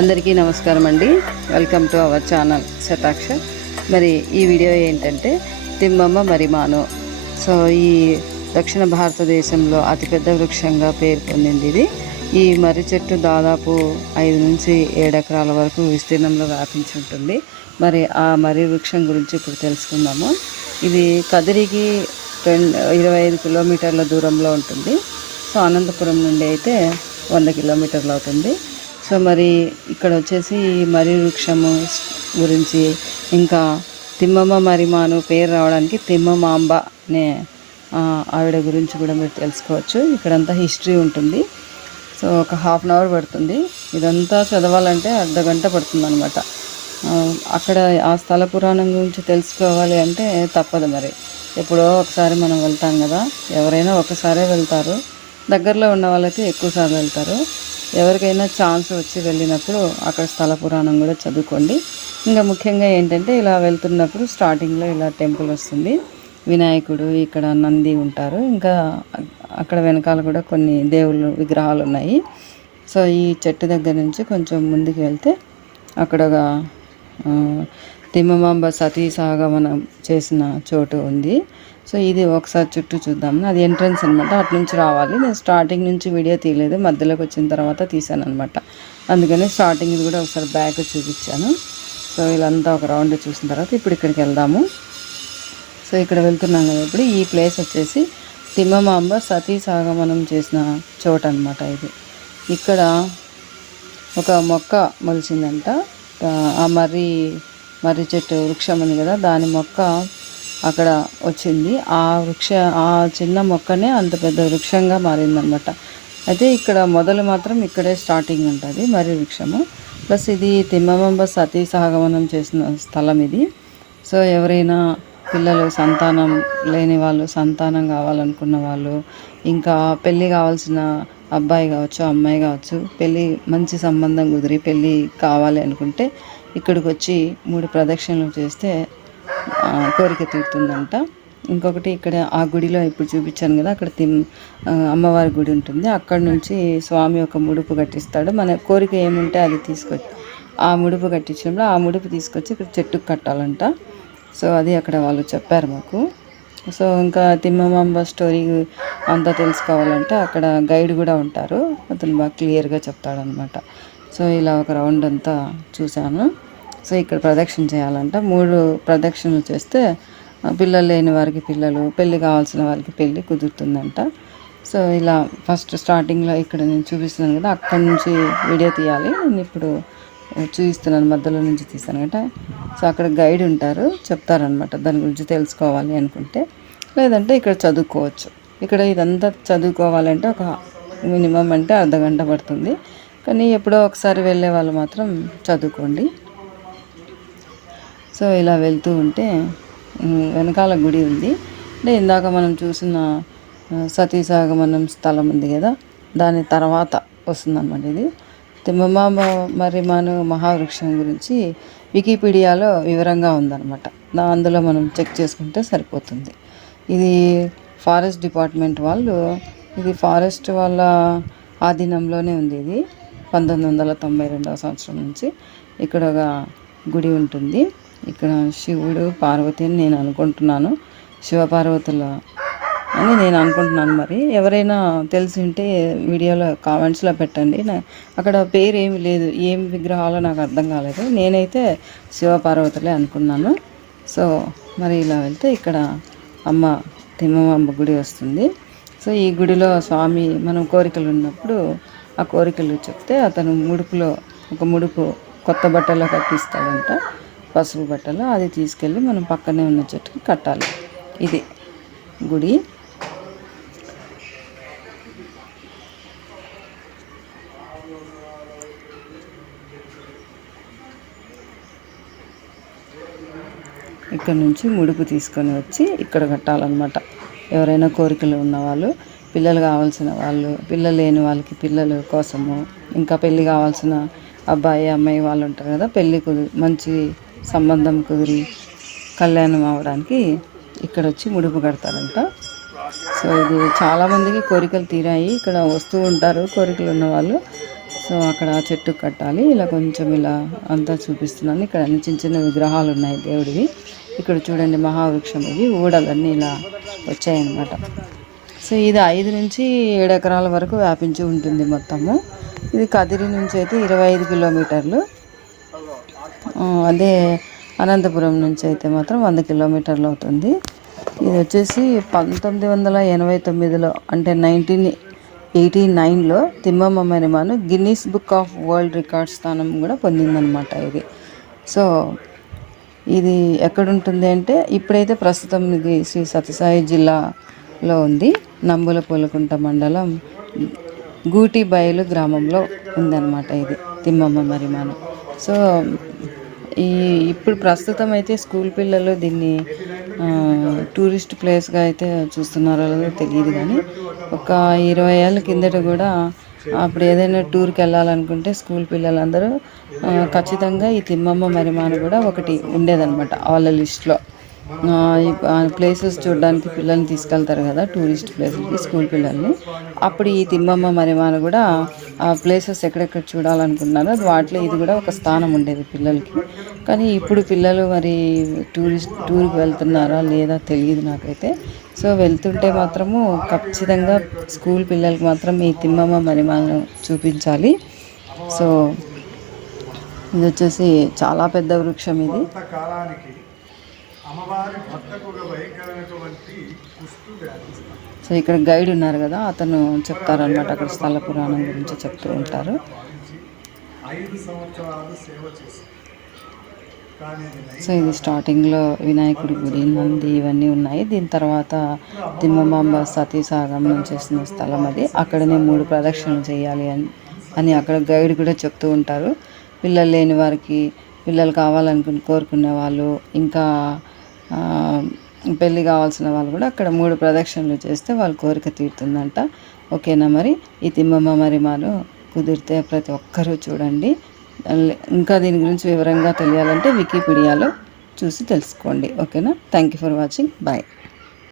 అందరికీ నమస్కారం అండి. Welcome to our channel Shataksha మరి ఈ వీడియో ఏంటంటే తిమ్మమ్మ మరిమాను. సో ఈ దక్షిణ భారతదేశంలో అతిపెద్ద వృక్షంగా పేరు పొందింది ఇది. ఈ మర్రి చెట్టు దాదాపు ఐదు నుంచి ఏడు ఎకరాల వరకు విస్తీర్ణంలో వ్యాపించి ఉంటుంది. మరి ఆ మర్రి వృక్షం గురించి ఇప్పుడు తెలుసుకుందాము. ఇది కదిరికి రెండు ఇరవై ఐదు కిలోమీటర్ల దూరంలో ఉంటుంది. సో అనంతపురం నుండి అయితే వంద కిలోమీటర్లు అవుతుంది. సో మరి ఇక్కడ వచ్చేసి మరి వృక్షము గురించి ఇంకా తిమ్మమ్మ మరిమాను పేరు రావడానికి తిమ్మమాంబ అనే ఆవిడ గురించి కూడా మీరు తెలుసుకోవచ్చు. ఇక్కడంతా హిస్టరీ ఉంటుంది. సో ఒక హాఫ్ అన్ అవర్ పడుతుంది. ఇదంతా చదవాలంటే అర్ధ గంట పడుతుంది అనమాట అక్కడ ఆ స్థల పురాణం గురించి తెలుసుకోవాలి అంటే తప్పదు మరి. ఎప్పుడో ఒకసారి మనం వెళ్తాం కదా. ఎవరైనా ఒకసారే వెళ్తారు. దగ్గరలో ఉన్న వాళ్ళకి ఎక్కువసార్లు వెళ్తారు. ఎవరికైనా ఛాన్స్ వచ్చి వెళ్ళినప్పుడు అక్కడ స్థల పురాణం కూడా చదువుకోండి. ఇంకా ముఖ్యంగా ఏంటంటే ఇలా వెళ్తున్నప్పుడు స్టార్టింగ్లో ఇలా టెంపుల్ వస్తుంది. వినాయకుడు ఇక్కడ నంది ఉంటారు. ఇంకా అక్కడ వెనకాల కూడా కొన్ని దేవుళ్ళు విగ్రహాలు ఉన్నాయి. సో ఈ చెట్టు దగ్గర నుంచి కొంచెం ముందుకు వెళ్తే అక్కడ ఒక తిమ్మమాంబ సతీ చేసిన చోటు ఉంది. సో ఇది ఒకసారి చుట్టూ చూద్దాం. అది ఎంట్రన్స్ అనమాట అటు నుంచి రావాలి. నేను స్టార్టింగ్ నుంచి వీడియో తీయలేదు. మధ్యలోకి వచ్చిన తర్వాత తీసాను అనమాట అందుకని స్టార్టింగ్ ఇది కూడా ఒకసారి బ్యాక్ చూపించాను. సో ఇలాంతా ఒక రౌండ్ చూసిన తర్వాత ఇప్పుడు ఇక్కడికి వెళ్దాము. సో ఇక్కడ వెళ్తున్నాం కదా ఇప్పుడు. ఈ ప్లేస్ వచ్చేసి తిమ్మమాంబ సతీ సాగమనం చేసిన చోట అనమాట ఇది. ఇక్కడ ఒక మొక్క మొలిచిందంట. ఆ, ఆ మర్రి మర్రి చెట్టు వృక్షం ఉంది కదా. దాని మొక్క అక్కడ వచ్చింది. ఆ వృక్ష ఆ చిన్న మొక్కనే అంత పెద్ద వృక్షంగా మారిందనమాట అయితే ఇక్కడ మొదలు మాత్రం ఇక్కడే స్టార్టింగ్ ఉంటుంది మరి వృక్షము. ప్లస్ ఇది తిమ్మబంబ సతీ సహగమనం చేసిన స్థలం ఇది. సో ఎవరైనా పిల్లలు సంతానం లేని వాళ్ళు సంతానం కావాలనుకున్న వాళ్ళు ఇంకా పెళ్ళి కావాల్సిన అబ్బాయి కావచ్చు అమ్మాయి కావచ్చు పెళ్ళి మంచి సంబంధం కుదిరి పెళ్ళి కావాలి అనుకుంటే ఇక్కడికి వచ్చి మూడు ప్రదక్షిణలు చేస్తే కోరిక తీరుతుందంట. ఇంకొకటి ఇక్కడ ఆ గుడిలో ఇప్పుడు చూపించాను కదా అక్కడ తిమ్ అమ్మవారి గుడి ఉంటుంది. అక్కడ నుంచి స్వామి ఒక ముడుపు కట్టిస్తాడు. మన కోరిక ఏముంటే అది తీసుకొచ్చి ఆ ముడుపు కట్టించడంలో ఆ ముడుపు తీసుకొచ్చి ఇక్కడ చెట్టుకు కట్టాలంట. సో అది అక్కడ వాళ్ళు చెప్పారు మాకు. సో ఇంకా తిమ్మమాంబ స్టోరీ అంతా తెలుసుకోవాలంటే అక్కడ గైడ్ కూడా ఉంటారు. అతను బాగా క్లియర్గా చెప్తాడనమాట సో ఇలా ఒక రౌండ్ అంతా చూశాను. సో ఇక్కడ ప్రదక్షిణ చేయాలంట. మూడు ప్రదక్షిణలు చేస్తే పిల్లలు లేని వారికి పిల్లలు పెళ్ళి కావాల్సిన వారికి పెళ్ళి కుదురుతుందంట. సో ఇలా ఫస్ట్ స్టార్టింగ్లో ఇక్కడ నేను చూపిస్తున్నాను కదా అక్కడి నుంచి వీడియో తీయాలి. నేను ఇప్పుడు చూపిస్తున్నాను మధ్యలో నుంచి తీస్తాను కదా. సో అక్కడ గైడ్ ఉంటారు చెప్తారనమాట దాని గురించి తెలుసుకోవాలి అనుకుంటే. లేదంటే ఇక్కడ చదువుకోవచ్చు. ఇక్కడ ఇదంతా చదువుకోవాలంటే ఒక మినిమం అంటే అర్ధ గంట పడుతుంది. కానీ ఎప్పుడో ఒకసారి వెళ్ళే వాళ్ళు మాత్రం చదువుకోండి. సో ఇలా వెళ్తూ ఉంటే వెనకాల గుడి ఉంది. అంటే ఇందాక మనం చూసిన సతీసాగమనం స్థలం ఉంది కదా దాని తర్వాత వస్తుందన్నమాట ఇది. తిమ్మమాంబ మర్రిమాను మహావృక్షం గురించి వికీపీడియాలో వివరంగా ఉందన్నమాట. అందులో మనం చెక్ చేసుకుంటే సరిపోతుంది. ఇది ఫారెస్ట్ డిపార్ట్మెంట్ వాళ్ళు ఇది ఫారెస్ట్ వాళ్ళ ఆధీనంలోనే ఉంది ఇది. పంతొమ్మిది వందల తొంభై రెండవ సంవత్సరం నుంచి ఇక్కడ ఒక గుడి ఉంటుంది. ఇక్కడ శివుడు పార్వతి అని నేను అనుకుంటున్నాను. శివపార్వతుల అని నేను అనుకుంటున్నాను మరి. ఎవరైనా తెలిసి ఉంటే వీడియోలో కామెంట్స్లో పెట్టండి. అక్కడ పేరు ఏమి లేదు. ఏం విగ్రహాలో నాకు అర్థం కాలేదు. నేనైతే శివపార్వతులే అనుకున్నాను. సో మరి ఇలా వెళ్తే ఇక్కడ అమ్మ తిమ్మమ్మ గుడి వస్తుంది. సో ఈ గుడిలో స్వామి మనం కోరికలు ఉన్నప్పుడు ఆ కోరికలు చెప్తే అతను ముడుపులో ఒక ముడుపు కొత్త బట్టలో కట్టిస్తాడంట. పసుపు బట్టలు అది తీసుకెళ్ళి మనం పక్కనే ఉన్న చెట్టుకి కట్టాలి. ఇది గుడి. ఇక్కడ నుంచి ముడుపు తీసుకొని వచ్చి ఇక్కడ కట్టాలన్నమాట. ఎవరైనా కోరికలు ఉన్నవాళ్ళు పిల్లలు కావాల్సిన వాళ్ళు పిల్లలు లేని వాళ్ళకి పిల్లల కోసము ఇంకా పెళ్ళి కావాల్సిన అబ్బాయి అమ్మాయి వాళ్ళు ఉంటారు కదా పెళ్ళి మంచి సంబంధం కుదిరి కళ్యాణం అవడానికి ఇక్కడ వచ్చి ముడుపు కడతారంట. సో ఇది చాలామందికి కోరికలు తీరాయి. ఇక్కడ వస్తూ ఉంటారు కోరికలు ఉన్నవాళ్ళు. సో అక్కడ చెట్టు కట్టాలి. ఇలా కొంచెం ఇలా అంతా చూపిస్తున్నాను. ఇక్కడ అన్ని చిన్న చిన్న విగ్రహాలు ఉన్నాయి దేవుడివి. ఇక్కడ చూడండి మహావృక్షం ఇది ఊడలన్నీ ఇలా వచ్చాయన్నమాట. సో ఇది ఐదు నుంచి ఏడు ఎకరాల వరకు వ్యాపించి ఉంటుంది మొత్తము. ఇది కదిరి నుంచి అయితే ఇరవై ఐదు కిలోమీటర్లు. అదే అనంతపురం నుంచి అయితే మాత్రం వంద కిలోమీటర్లు అవుతుంది. ఇది వచ్చేసి పంతొమ్మిది వందల ఎనభై తొమ్మిదిలో అంటే నైన్టీన్ ఎయిటీ నైన్లో Thimmamma Marrimanu Guinness book of world record స్థానం కూడా పొందిందనమాట ఇది. సో ఇది ఎక్కడుంటుంది అంటే ఇప్పుడైతే ప్రస్తుతం ఇది శ్రీ సత్యసాయి జిల్లాలో ఉంది. నంబుల పూలకుంట మండలం గూటిబయలు గ్రామంలో ఉందన్నమాట ఇది తిమ్మమ్మ మరిమాను సో ఈ ఇప్పుడు ప్రస్తుతం అయితే స్కూల్ పిల్లలు దీన్ని టూరిస్ట్ ప్లేస్గా అయితే చూస్తున్నారో లేదో తెలియదు కానీ ఒక ఇరవై ఏళ్ళ కిందట కూడా అప్పుడు ఏదైనా టూర్కి వెళ్ళాలనుకుంటే స్కూల్ పిల్లలందరూ ఖచ్చితంగా ఈ తిమ్మమ్మ మరిమాన కూడా ఒకటి ఉండేదన్నమాట వాళ్ళ లిస్ట్లో. ప్లేసెస్ చూడడానికి పిల్లల్ని తీసుకెళ్తారు కదా టూరిస్ట్ ప్లేసెస్కి స్కూల్ పిల్లల్ని. అప్పుడు ఈ తిమ్మమ్మ మరిమాన కూడా ఆ ప్లేసెస్ ఎక్కడెక్కడ చూడాలనుకున్నారో వాటిలో ఇది కూడా ఒక స్థానం ఉండేది పిల్లలకి. కానీ ఇప్పుడు పిల్లలు మరి టూరిస్ట్ టూర్కి వెళ్తున్నారా లేదా తెలియదు నాకైతే. సో వెళ్తుంటే మాత్రము ఖచ్చితంగా స్కూల్ పిల్లలకి మాత్రం ఈ తిమ్మమ్మ మరిమాలను చూపించాలి. సో ఇది వచ్చేసి చాలా పెద్ద వృక్షం ఇది. కాలానికి అమ్మవారి కుష్టు సో ఇక్కడ గైడ్ ఉన్నారు కదా అతను చెప్తారనమాట అక్కడ స్థల పురాణం గురించి చెప్తూ ఉంటారు. ఐదు సంవత్సరాలు సేవ సో ఇది స్టార్టింగ్లో వినాయకుడి గుడి నంది ఇవన్నీ ఉన్నాయి. దీని తర్వాత తిమ్మమాంబ సతీసాగమనం చేసిన స్థలం అది. అక్కడనే మూడు ప్రదక్షిణలు చేయాలి అని అని అక్కడ గైడ్ కూడా చెప్తూ ఉంటారు. పిల్లలు లేని వారికి పిల్లలు కావాలనుకుని కోరుకునే వాళ్ళు ఇంకా పెళ్ళి కావాల్సిన వాళ్ళు కూడా అక్కడ మూడు ప్రదక్షిణలు చేస్తే వాళ్ళ కోరిక తీరుతుందంట. ఓకేనా మరి? ఈ తిమ్మమ్మ మరి మాను కుదిరితే ప్రతి ఒక్కరూ చూడండి. ఇంకా దీని గురించి వివరంగా తెలియాలంటే వికీపీడియాలో చూసి తెలుసుకోండి. ఓకేనా? Thank you for watching bye